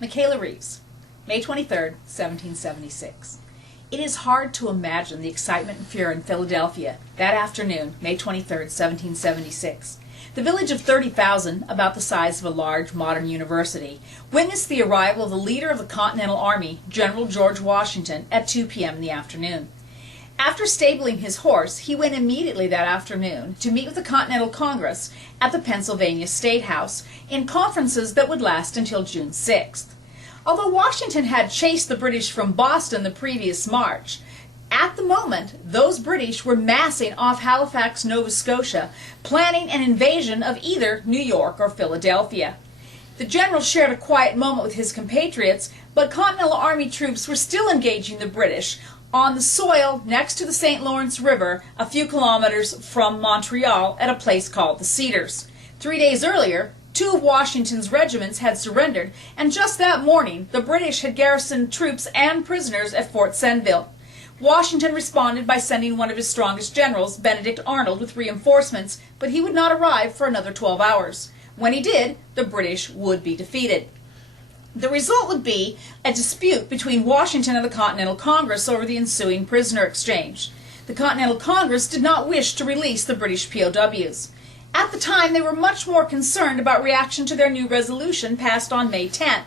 Michaela Reaves, May 23, 1776. It is hard to imagine the excitement and fear in Philadelphia that afternoon, May 23, 1776. The village of 30,000, about the size of a large modern university, witnessed the arrival of the leader of the Continental Army, General George Washington, at 2 p.m. in the afternoon. After stabling his horse, he went immediately that afternoon to meet with the Continental Congress at the Pennsylvania State House in conferences that would last until June 6th. Although Washington had chased the British from Boston the previous March, at the moment those British were massing off Halifax, Nova Scotia, planning an invasion of either New York or Philadelphia. The general shared a quiet moment with his compatriots, but Continental Army troops were still engaging the British on the soil next to the St. Lawrence River, a few kilometers from Montreal, at a place called the Cedars. 3 days earlier, 2 of Washington's regiments had surrendered, and just that morning the British had garrisoned troops and prisoners at Fort Senville. Washington responded by sending one of his strongest generals, Benedict Arnold, with reinforcements, but he would not arrive for another 12 hours. When he did, the British would be defeated. The result would be a dispute between Washington and the Continental Congress over the ensuing prisoner exchange. The Continental Congress did not wish to release the British POWs. At the time, they were much more concerned about reaction to their new resolution passed on May 10th.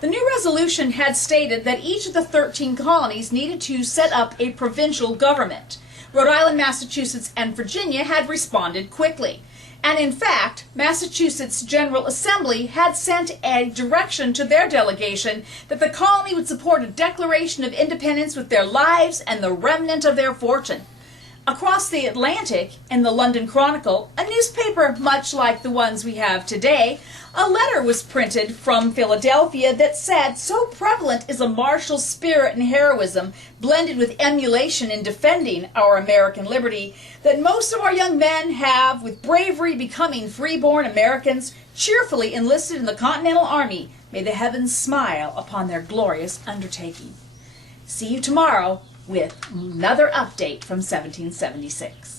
The new resolution had stated that each of the 13 colonies needed to set up a provincial government. Rhode Island, Massachusetts, and Virginia had responded quickly. And in fact, Massachusetts General Assembly had sent a direction to their delegation that the colony would support a declaration of independence with their lives and the remnant of their fortune. Across the Atlantic, in the London Chronicle, a newspaper much like the ones we have today, a letter was printed from Philadelphia that said, "So prevalent is a martial spirit and heroism blended with emulation in defending our American liberty that most of our young men have, with bravery becoming freeborn Americans, cheerfully enlisted in the Continental Army. May the heavens smile upon their glorious undertaking." See you tomorrow with another update from 1776.